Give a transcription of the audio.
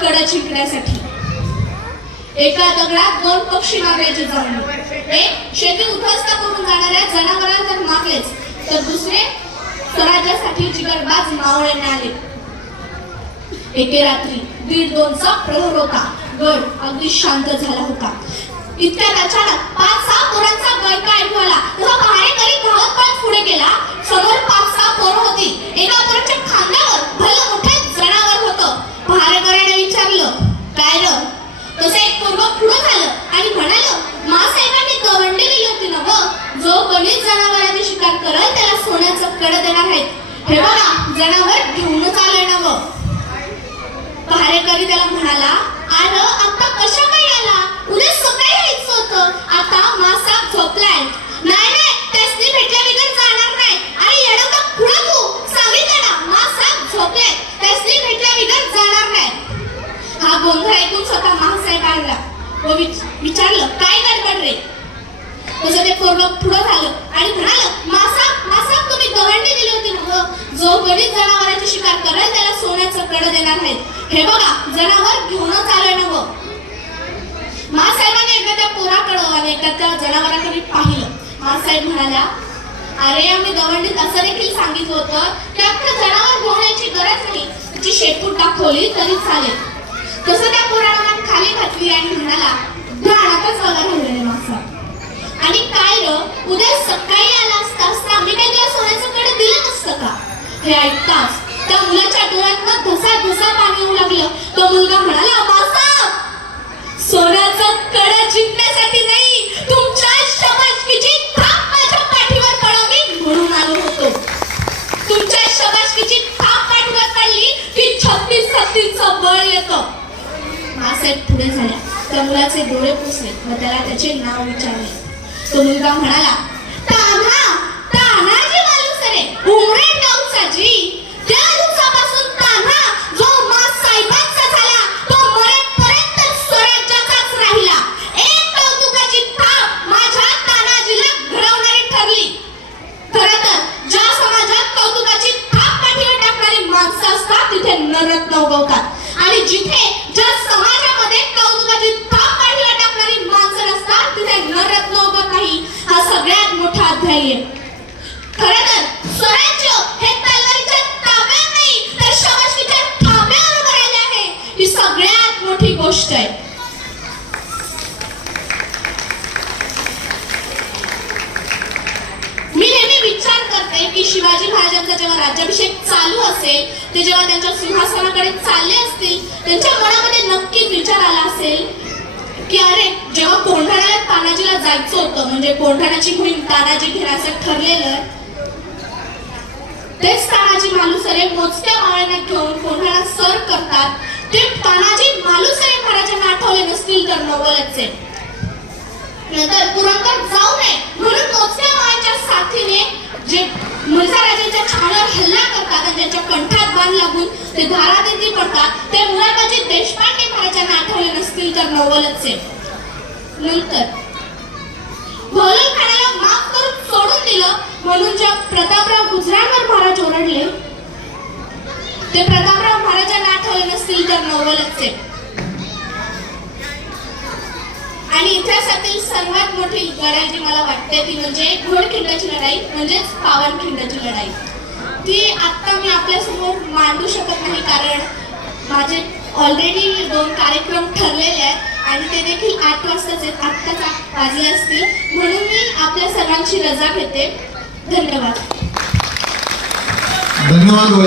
कड जिंकण्यासाठी एका दगडात दोन पक्षी मागायचे जाऊन. एक शेती उद्ध्वस्त करून जाणाऱ्या जनावरांना मागलेच तर दुसरे स्वराज्यासाठी जिगरबाज मावळे आले. एके रात्री दीड दोनचा प्रहर होता. गड अगदी शांत झाला होता. इतक्यात अचानक पाच सहा पोरांचा गळका ऐकू आला तसा पहारेकरी धावत पळत पुढे गेला समोर पाच सहा पोरं होती एका पोराच्या खांद्यावर भलं मोठे जनावर होतं पहारेकऱ्याने विचारलं काय र तसं एक पोरग पुढं झालं आणि म्हणालं मासाहेबांनी गवंडी दिली होती ना ग जो कोणी जनावरांची शिकार करल त्याला सोन्याचं कड देणार आहेत. हे बघा जनावर घेऊनच आलंय ना पहारेकरी त्याला म्हणाला अरे आता कशा काय आला? उद्या सकाळी यायचं होतं. आता मासा झोपलाय. नाही नाही त्यासनी भेटल्या बिगर जाणार नाही. अरे येडं का पुढं तू? सांगितलं ना मासा झोपलाय. त्यासनी भेटल्या बिगर जाणार नाही. हा गोंधळ ऐकून स्वतः महासाहेब आणला व विचारलं काय गडबड रे? तसं ते पोरग पुढं झालं. आणि म्हणालं मासा मासा तुम्ही गवंडी दिली होती ना जो कोणी जनावरांची शिकार करेल त्याला सोन्याचं कड देणार नाही हे बघा जनावर घेऊनच आलं ना गो. मासाहेबांनी एकदा त्या पोराकडं आणि एकदा त्या जनावराकडे पाहिलं. मासाहेब म्हणाल्या अरे आम्ही गवंडीत असं देखील सांगितलं होतं की आपलं जनावर घेऊन गरज नाही. त्याची शेपूट दाखवली तरी चालेल. तसं त्या पोराला खाली घातली आणि म्हणाला ध्यानातच बघा मासा. उद्या सकाळी आला असतास तर आम्ही काही तुला सोन्याचं कडे दिलं नसतं का? हे ऐकताच त्या मुलाच्या डोळ्यातनं धसा धसा पाणी येऊ लागलं. तो मुलगा म्हणाला मासा सोन्याचं कडे जिंकण्यासाठी नाही तुमच्या शबाशकीची थाप माझ्या पाठीवर पडावी म्हणून आलो होतो. तुमच्या शबाशकीची थाप पाठीवर पडली की छत्तीस छत्तीसचं बळ येतं. मासाहेब पुढे झाल्या त्या मुलाचे डोळे पुसले व त्याला त्याचे नाव विचारले. तो मुलगा म्हणाला तान्हा तान्हाजी वालुसरे उमरेड गावचा जी. त्या दिवसापासून तान्हा जो मा साहेबांचा झाला तो मरेपर्यंत स्वराज्याचाच राहिला. एक कौतुकाची थाप माझ्या तानाजीला घडवणारी ठरली. खर तर ज्या समाजात कौतुकाची थाप पाठीवर टाकणारी माणसं असतात तिथे नरत्न उगवतात आणि जिथे गोष्ट आहे मी नेहमी विचार करते की शिवाजी महाराजांचा जेव्हा राज्याभिषेक चालू असेल ते जेव्हा त्यांच्या सिंहासनाकडे चालले असतील त्यांच्या मनामध्ये नक्कीच विचार आला असेल की अरे जेव्हा कोंढाण्याला तानाजीला जायचं होतं म्हणजे कोंढाण्याची मोहीम तानाजी घेण्याचं ठरलेलं तेच तानाजी मालुसरे मोजक्या माळ्यांना घेऊन कोंढाणा सर करतात. ते तानाजी मालुसरे दाखवले नसतील तर नवलचे. नंतर पुरंदर जाऊ नये. म्हणून मोजक्या साथीने जे मुलताराजांच्या छाण्यावर हल्ला करतात आणि त्यांच्या कंठात बाण लागून ते धारातीर्थी पडतात ते मुलाबाजी देशपांडे महाराजांना आठवले नसतील तर नवलचे. नंतर भोलू खाण्याला माफ करून सोडून दिलं म्हणून ज्या प्रतापराव गुजरांवर महाराज ओरडले ते प्रतापराव महाराजांना आठवले नसतील तर नवलचे. आणि इतिहासातील सर्वात मोठी लढाई जी मला वाटते ती म्हणजे घोडखिंडाची लढाई म्हणजेच पावनखिंडाची लढाई. ती आत्ता मी आपल्यासमोर मांडू शकत नाही कारण माझे ऑलरेडी दोन कार्यक्रम ठरलेले आहेत आणि ते देखील आठ वाजताच आहेत आत्ताच वाजले असतील. म्हणून मी आपल्या सर्वांची रजा घेते. धन्यवाद. धन्यवाद.